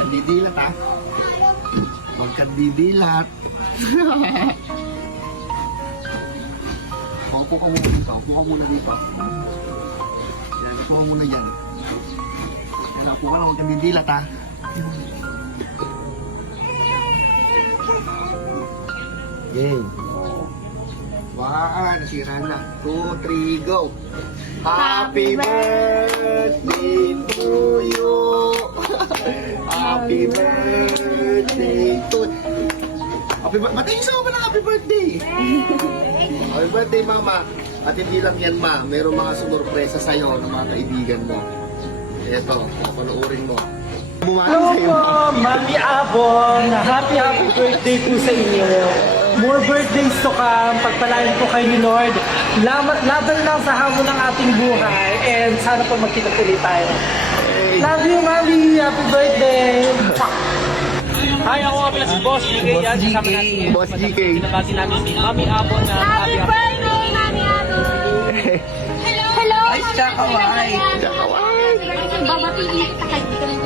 kang didilat ha. Huwag kang didilat. Upo ka muna dito. Upo ka muna dito. Yan, upo ka muna dyan. Yan, upo ka lang. Huwag kang didilat ha. Game. One, nasira na. 2, 3, go. Happy birthday to you. Happy birthday to Happy birthday. Ba't sa mga happy birthday? Happy birthday, mama. At hindi lang yan, ma. Merong mga sumurpresa sa'yo ng mga kaibigan mo. Ito, papanoorin mo. Hello po, Mami Abon. Happy birthday po sa inyo. More birthdays to come. Pagpalain po kayo ni Lord. Laban lang sa hamon ng ating buhay. And sana po magkita ulit tayo. Love you, Mami. Happy birthday. Hi, ako nga pala si Boss GK. Yan, kasama natin. Boss GK. Pinabati namin si Mami Abon na Happy birthday, Mami Abon! Hello! Ay, Chakaway. Chakaway. Babatiin kita kahit di ka nang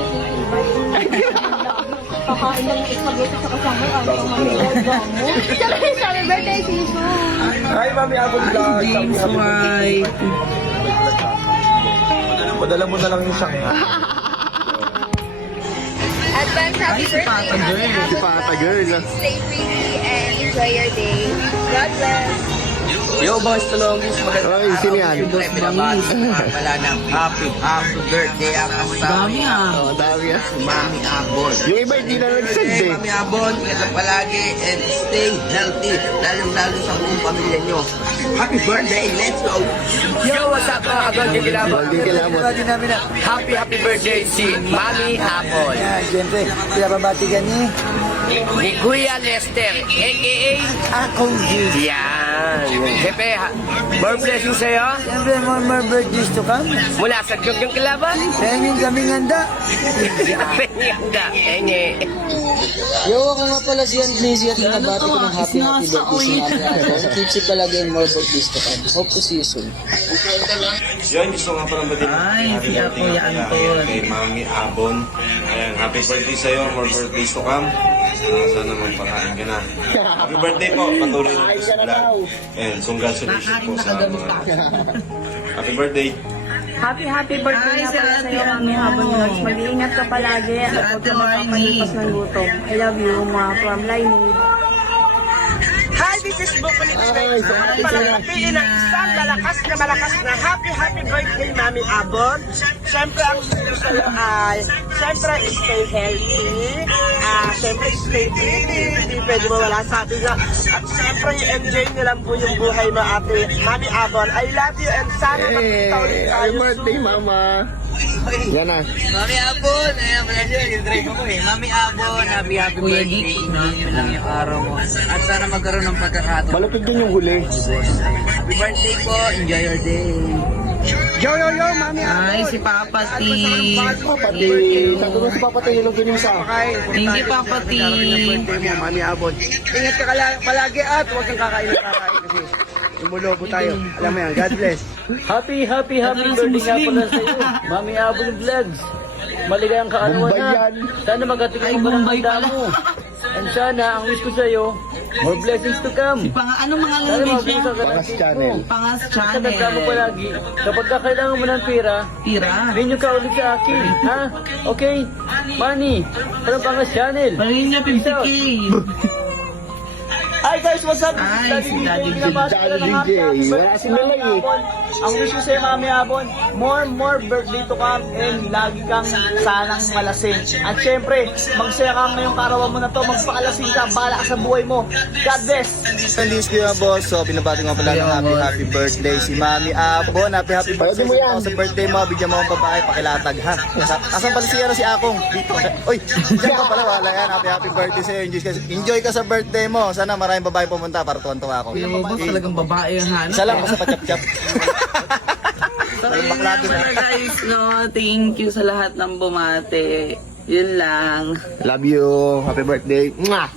kakain lang ng spaghetti sa kasama ang pamangalaga mo. Sabi birthday, Sisu! Hi, Mami Abon vlog. James White. Padala mo na lang yung siyang. Advance happy birthday, Mami Abon! Si Pata Girl. Stay pretty and enjoy your day. God bless! Yo boys, Tulongis, magandang Oy, sino yan? Boss Bangis. Pala ng happy birthday ang kasama. Dami Oh, dami yan. Mami Abon. Yung iba hindi na nag-send eh. Mami Abon, ingat palagi and stay healthy. Lalo sa buong pamilya nyo. Happy birthday, let's go! Yo, what's up mga kabagay kilabot? Bagay kilabot. Pwede namin na happy birthday si Mami Abon. Yan, siyempre, pinababatigan niya. Ni Kuya Lester, a.k.a. Akong Diyos. Yan. Siyempre, more blessings sa'yo. Siyempre, more birthdays to come. Mula sa Jogjong Kilaban. Pengin kaming handa. Pengenda. Penge. Yo, ako nga pala si Anglisi at nabati ko ng happy birthday si Mami Abon. Keep safe palagi and more birthdays to come. Hope to see you soon. Yun, gusto nga parang batin. Ay, si Kuya Anton. Kay Mami Abon. Ayan, happy birthday sa'yo. More birthdays to come. Sana magpakain ka na. Happy birthday po. Patuloy na sa vlog. And congratulations po sa happy birthday. Happy birthday Ay, nga si pala Ate sa'yo, Mami Ano. Abon Vlogs. Mag-iingat ka palagi at huwag Ate ka magpapalipas ng gutom. I love you, mga from Lainid. Hi, this is Bukulit Space. Palagpatiin ng isang malakas na happy birthday, Mami Abon. Siyempre, ang gusto sa'yo ay, siyempre, stay healthy. Siyempre, stay pretty. Hindi pwede mawala sa atin na. At siyempre, enjoy nyo lang po yung buhay mo, ate. Mami Abon, I love you and sana magkita ulit tayo Happy birthday, soon. mama. Yan na. Mami Abon. Ayan, pala siya. Yung drive ako eh. Mami Abon. Happy birthday. Yun lang yung araw mo. At sana magkaroon ng pagkakataon. Malapit din yung huli. Happy birthday po. Enjoy your day. Yo, Mami Abon. Ay, si Papa T. Papa T. Sabi ko si Papa T. Yung ganun sa Thank you, Papa T. Mami Abon. Ingat ka palagi at huwag kang kakain kasi tumulobo tayo. Alam mo yan, God bless. Happy birthday nga pala sa iyo, Mami Abon Vlogs. Maligayang kaarawan Bombay na. yan. Sana magatikin mo ng handa mo. And sana, ang wish ko sa iyo, more blessings to come. Anong mga Sana lalagay mabuhay siya? ka ng Pangas cake channel. mo. Pangas Tandaan mo channel. palagi, kapag kailangan mo ng pera, Tira. rinyo ka ulit sa akin. Ha? Okay? Money. Parang Pangas channel. Palagyan niya 50K. Hi guys, what's up? Hi, si Daddy DJ. Daddy DJ. Wala si Melay eh. Ang wish ko sa'yo, Mami Abon, more birthday to come and lagi kang sanang malasing. At syempre, magsaya ka ngayong karawan mo na to, magpakalasing ka, bahala ka sa buhay mo. God bless! Feliz ko yung boss. So, pinabati ko pala ng happy birthday si Mami Abon. Happy birthday mo yan. sa birthday mo. Bigyan mo ang babae, pakilatag ha. Asan pala si Akong? Dito. Uy, dyan ka pala. Wala yan. Happy birthday sa'yo. Enjoy ka sa birthday mo. Sana maraming babae pumunta para tuwan-tuwa ako. Kuya Boss, talagang babae yung hanap. Isa lang, basta pa-chap-chap. So, yun nga pala guys, no? Thank you sa lahat ng bumate. Yun lang. Love you. Happy birthday. Mwah!